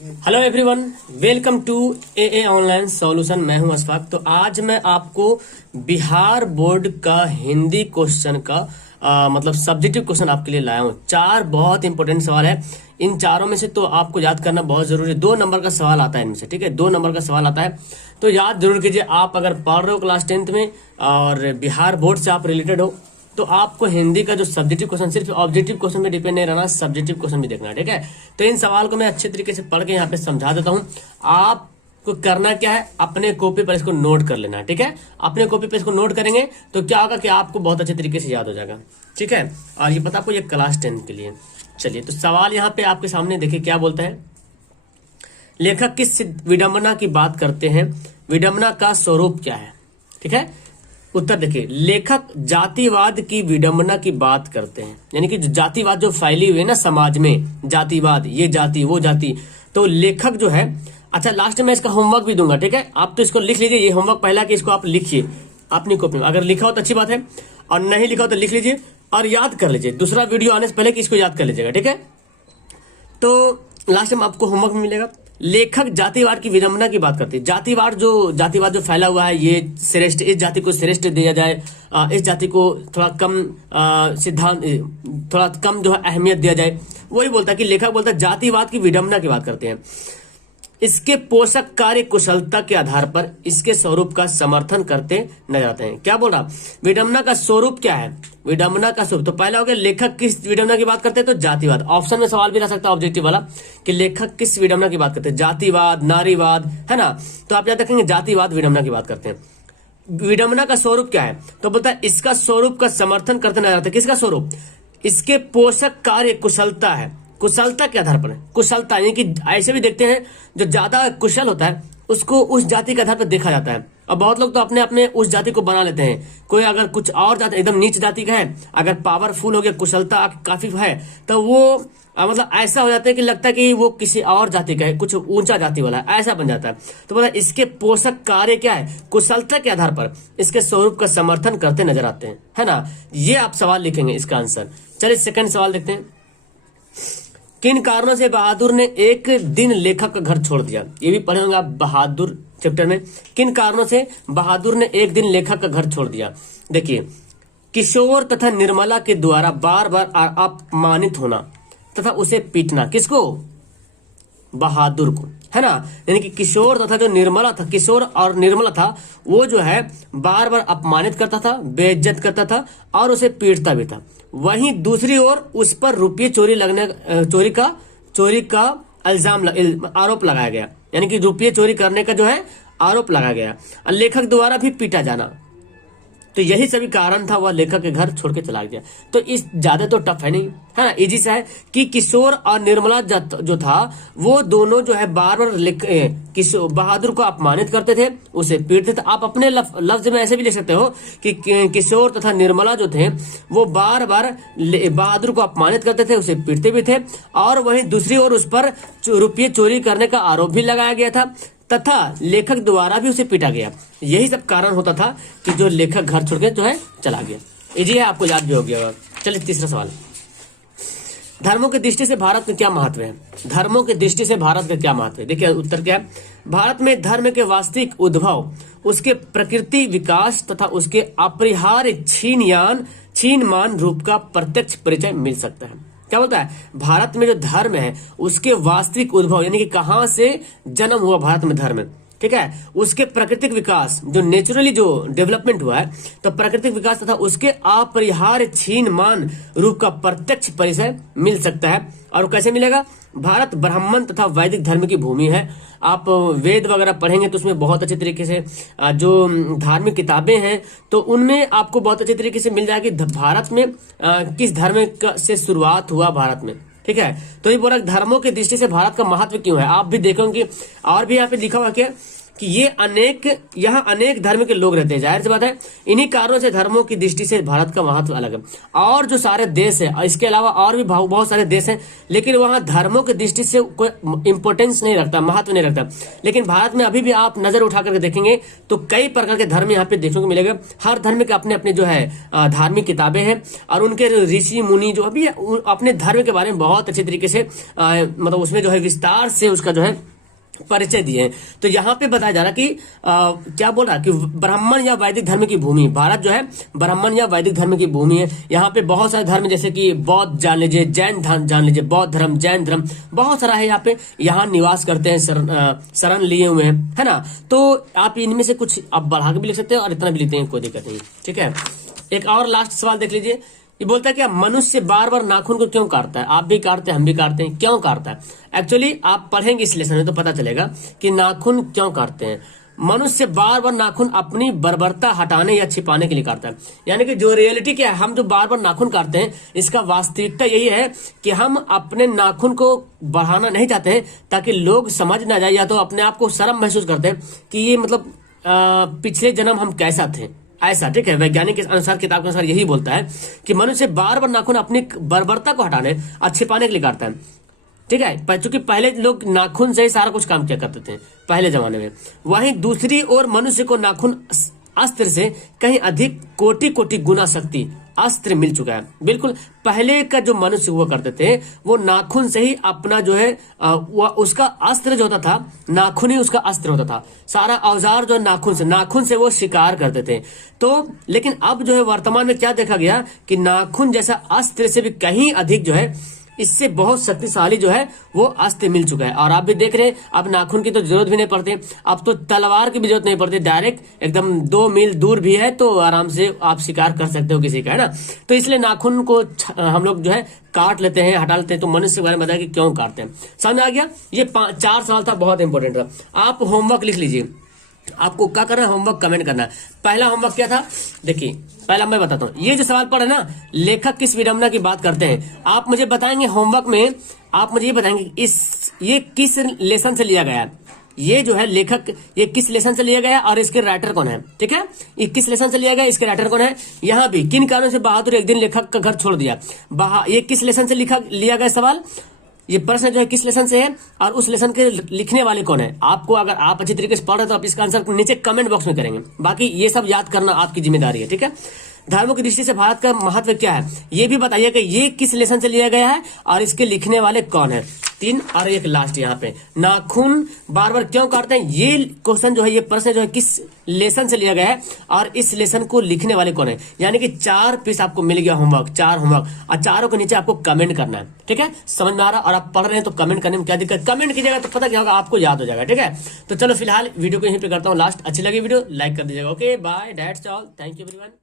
Hello everyone, welcome to a online solution. मैं हूं अशफाक। तो आज मैं आपको बिहार बोर्ड का हिंदी क्वेश्चन का मतलब सब्जेक्टिव क्वेश्चन आपके लिए लाया हूं। 4 बहुत इंपॉर्टेंट सवाल है। इन चारों में से तो आपको याद करना बहुत जरूरी है। 2 नंबर का सवाल आता है इनमें से, ठीक है। 2 नंबर का सवाल आता है तो याद जरूर कीजिए। आप अगर पढ़ रहे हो क्लास 10th में और बिहार बोर्ड से आप रिलेटेड हो तो आपको हिंदी का जो सब्जेक्टिव क्वेश्चन सिर्फ ऑब्जेक्टिव क्वेश्चन में डिपेंड नहीं रहना, सब्जेक्टिव क्वेश्चन भी देखना है, ठीक है। तो इन सवाल को मैं अच्छे तरीके से पढ़ के यहाँ पे समझा देता हूँ। आपको करना क्या है, अपने कॉपी पर इसको नोट कर लेना है, ठीक है। अपने कॉपी पर इसको नोट करेंगे तो क्या होगा कि आपको बहुत अच्छे तरीके से याद हो जाएगा, ठीक है। और ये पता आपको ये क्लास 10 के लिए। चलिए, तो सवाल यहाँ पे आपके सामने देखिए क्या बोलता है। लेखक किस विडंबना की बात करते हैं, विडंबना का स्वरूप क्या है, ठीक है। उत्तर देखिए, लेखक जातिवाद की विडंबना की बात करते हैं, यानी कि जातिवाद जो फैली हुई है ना समाज में, जातिवाद, ये जाति वो जाति, तो लेखक जो है। अच्छा, लास्ट में इसका होमवर्क भी दूंगा, ठीक है। आप तो इसको लिख लीजिए, ये होमवर्क पहला कि इसको आप लिखिए अपनी कॉपी में। अगर लिखा हो तो अच्छी बात है, और नहीं लिखा हो तो लिख लीजिए और याद कर लीजिए। दूसरा वीडियो आने से पहले कि इसको याद कर लीजिएगा, ठीक है। तो लास्ट में आपको होमवर्क में मिलेगा। लेखक जातिवाद की विडंबना की बात करते हैं। जातिवाद जो फैला हुआ है, ये श्रेष्ठ, इस जाति को श्रेष्ठ दिया जाए, इस जाति को थोड़ा कम सिद्धांत, थोड़ा कम जो है अहमियत दिया जाए, वही बोलता है कि लेखक बोलता है जातिवाद की विडंबना की बात करते हैं। इसके पोषक कार्य कुशलता के आधार पर इसके स्वरूप का समर्थन करते नजर आते हैं। क्या बोल रहा, विडंबना का स्वरूप क्या है, विडंबना का स्वरूप। तो पहला हो गया लेखक किस विडंबना की बात करते हैं, तो जातिवाद। ऑप्शन में सवाल भी रह सकता है ऑब्जेक्टिव वाला कि लेखक किस विडंबना की बात करते हैं, जातिवाद, नारीवाद, है ना। तो आप याद रखेंगे जातिवाद विडंबना की बात करते हैं। विडंबना का स्वरूप क्या है, तो बोलता है इसका स्वरूप का समर्थन करते नजर आते हैं। किसका स्वरूप, इसके पोषक कार्य कुशलता है। कुशलता के आधार पर है, कुशलता यानी कि ऐसे भी देखते हैं जो ज्यादा कुशल होता है उसको उस जाति के आधार पर देखा जाता है। और बहुत लोग तो अपने अपने उस जाति को बना लेते हैं। कोई अगर कुछ और जाति एकदम नीच जाति का है, अगर पावरफुल हो गया, कुशलता काफी है, तो वो मतलब ऐसा हो जाता है कि लगता है कि वो किसी और जाति का है, कुछ ऊंचा जाति वाला है, ऐसा बन जाता है। तो बोला इसके पोषक कार्य क्या है, कुशलता के आधार पर इसके स्वरूप का समर्थन करते नजर आते हैं, है ना। ये आप सवाल लिखेंगे इसका आंसर। चलिए सेकंड सवाल देखते हैं। किन कारणों से बहादुर ने एक दिन लेखक का घर छोड़ दिया, ये भी पढ़े होंगे आप बहादुर चैप्टर में। किन कारणों से बहादुर ने एक दिन लेखक का घर छोड़ दिया। देखिए, किशोर तथा निर्मला के द्वारा बार बार अपमानित होना तथा उसे पीटना। किसको, बहादुर को, है ना। यानी कि किशोर तथा जो निर्मला था, किशोर और निर्मला था, वो जो है बार बार अपमानित करता था, बेइज्जत करता था और उसे पीटता भी था। वहीं दूसरी ओर उस पर रुपये चोरी का आरोप लगाया गया, यानी कि रुपये चोरी करने का जो है आरोप लगाया गया। और लेखक द्वारा भी पीटा जाना। तो यही सभी कारण था, वह लेखक के घर छोड़ के चला गया। तो इस ज्यादा तो टफ है नहीं, है ना, इजी सा है कि किशोर और निर्मला जो था वो दोनों जो है बार बार किशोर बहादुर को अपमानित करते थे, उसे पीटते थे। आप अपने लफ्ज में ऐसे भी लिख सकते हो कि किशोर तथा निर्मला जो थे वो बार बार बहादुर को अपमानित करते थे, उसे पीटते भी थे। और वहीं दूसरी ओर उस पर रुपये चोरी करने का आरोप भी लगाया गया था तथा लेखक द्वारा भी उसे पीटा गया। यही सब कारण होता था कि जो लेखक घर छोड़ के जो है चला गया। इजी है, आपको याद भी हो गया। चलिए तीसरा सवाल। धर्मों की दृष्टि से भारत में क्या महत्व है, धर्मों की दृष्टि से भारत का क्या महत्व है। देखिए उत्तर क्या है। भारत में धर्म के वास्तविक उद्भव, उसके प्रकृति विकास तथा उसके अपरिहार्य छीनमान रूप का प्रत्यक्ष परिचय मिल सकता है। क्या बोलता है, भारत में जो धर्म है उसके वास्तविक उद्भव, यानी कि कहां से जन्म हुआ भारत में धर्म, ठीक है, उसके प्राकृतिक विकास, जो नेचुरली जो डेवलपमेंट हुआ है, तो प्राकृतिक विकास तथा उसके अपरिहार्य छीनमान रूप का प्रत्यक्ष परिचय मिल सकता है। और कैसे मिलेगा, भारत ब्राह्मण तथा वैदिक धर्म की भूमि है। आप वेद वगैरह पढ़ेंगे तो उसमें बहुत अच्छे तरीके से जो धार्मिक किताबें हैं तो उनमें आपको बहुत अच्छे तरीके से मिल जाएगी भारत में किस धर्म से शुरुआत हुआ भारत में, ठीक है। तो ये बोला धर्मों की दृष्टि से भारत का महत्व क्यों है। आप भी देखोगे और भी यहाँ पे लिखा हुआ क्या कि यहाँ अनेक धर्म के लोग रहते हैं। जाहिर सी बात है, इन्हीं कारणों से धर्मों की दृष्टि से भारत का महत्व अलग है। और जो सारे देश है, इसके अलावा और भी बहुत सारे देश हैं, लेकिन वहां धर्मों की दृष्टि से कोई इंपोर्टेंस नहीं रखता, महत्व नहीं रखता। लेकिन भारत में अभी भी आप नजर उठा करके देखेंगे तो कई प्रकार के धर्म यहाँ पे देखने को मिलेगा। हर धर्म के अपने अपने जो है धार्मिक किताबें हैं, और उनके ऋषि मुनि जो अभी अपने धर्म के बारे में बहुत अच्छे तरीके से मतलब उसमें जो है विस्तार से उसका जो है परिचय दिए हैं। तो यहाँ पे बताया जा रहा कि क्या बोल रहा है कि ब्राह्मण या वैदिक धर्म की भूमि, भारत जो है ब्राह्मण या वैदिक धर्म की भूमि है। यहाँ पे बहुत सारे धर्म जैसे कि बौद्ध जान लीजिए, जैन धर्म जान लीजिए, बौद्ध धर्म, जैन धर्म बहुत सारा है यहाँ पे। यहाँ निवास करते हैं, शरण लिए हुए हैं, है ना। तो आप इनमें से कुछ आप बढ़ा के भी लिख सकते हैं और इतना भी लिखते हैं, कोई दिक्कत नहीं, ठीक है। एक और लास्ट सवाल देख लीजिए। ये बोलता है कि मनुष्य बार बार नाखून को क्यों काटता है? आप भी काटते हैं, हम भी काटते हैं, क्यों काटता है? एक्चुअली आप पढ़ेंगे इस लेसन में तो पता चलेगा कि नाखून क्यों काटते हैं। मनुष्य बार बार नाखून अपनी बर्बरता हटाने या छिपाने के लिए काटता है। यानी कि जो रियलिटी क्या है, हम जो बार बार नाखून काटते हैं, इसका वास्तविकता यही है कि हम अपने नाखून को बढ़ाना नहीं चाहते हैं ताकि लोग समझ ना जाए, या तो अपने आप को शर्म महसूस करते हैं कि ये मतलब पिछले जन्म हम कैसा थे, ऐसा, ठीक है। वैज्ञानिक के अनुसार, किताब के अनुसार यही बोलता है कि मनुष्य बार बार नाखून अपनी बर्बरता को हटाने और छिपाने के लिए काटता है, ठीक है। क्योंकि पहले लोग नाखून से ही सारा कुछ काम किया करते थे पहले जमाने में। वहीं दूसरी ओर मनुष्य को नाखून अस्त्र से कहीं अधिक कोटि कोटि गुना शक्ति अस्त्र मिल चुका है। बिल्कुल पहले का जो मनुष्य हुआ करते थे, वो नाखून से ही अपना जो है उसका अस्त्र जो होता था, नाखून ही उसका अस्त्र होता था। सारा औजार जो नाखून से वो शिकार करते थे। तो लेकिन अब जो है वर्तमान में क्या देखा गया कि नाखून जैसा अस्त्र से भी कहीं अधिक जो है, इससे बहुत शक्तिशाली जो है वो अस्त्र मिल चुका है। और आप भी देख रहे हैं, अब नाखून की तो जरूरत भी नहीं पड़ती, अब तो तलवार की भी जरूरत नहीं पड़ती, डायरेक्ट एकदम 2 मील दूर भी है तो आराम से आप शिकार कर सकते हो किसी का, है ना। तो इसलिए नाखून को हम लोग जो है काट लेते हैं, हटा लेते हैं। तो मनुष्य के बारे में बताया कि क्यों काटते हैं, समझ आ गया। ये 4 सवाल था, बहुत इंपॉर्टेंट था। आप होमवर्क लिख लीजिए। आपको क्या करना है, होमवर्क कमेंट करना है। पहला होमवर्क क्या था, देखिए पहला मैं बताता हूँ। ये जो सवाल पढ़े ना, लेखक किस विडंबना की बात करते हैं, आप मुझे बताएंगे होमवर्क में। आप मुझे ये बताएंगे ये किस लेसन से लिया गया है, ये जो है लेखक ये किस लेसन से लिया गया और इसके राइटर कौन है, ठीक है। ये किस लेसन से लिया गया, इसके राइटर कौन है। यहाँ भी किन कारणों से बहादुर एक दिन लेखक का घर छोड़ दिया, ये किस लेसन से लिया गया सवाल, ये प्रश्न जो है किस लेसन से है और उस लेसन के लिखने वाले कौन है। आपको अगर आप अच्छी तरीके से पढ़ रहे तो आप इसका आंसर नीचे कमेंट बॉक्स में करेंगे। बाकी ये सब याद करना आपकी जिम्मेदारी है, ठीक है। धर्मों की दृष्टि से भारत का महत्व क्या है, ये भी बताइए कि ये किस लेसन से लिया गया है और इसके लिखने वाले कौन है। 3 और एक लास्ट यहाँ पे, नाखून बार बार क्यों काटते हैं, ये क्वेश्चन जो है, ये प्रश्न जो है किस लेसन से लिया गया है और इस लेसन को लिखने वाले कौन है। यानी कि 4 पीस आपको मिल गया होमवर्क, 4 होमवर्क, और चारों के नीचे आपको कमेंट करना है, ठीक है। समझ में आ रहा, और आप पढ़ रहे हैं तो कमेंट करने में क्या दिक्कत, कमेंट कीजिएगा तो पता क्या होगा, आपको याद हो जाएगा, ठीक है। तो चलो फिलहाल वीडियो को यहीं पे करता हूँ लास्ट। अच्छी लगी वीडियो लाइक कर दीजिएगा। Okay bye, that's all, thank you everyone.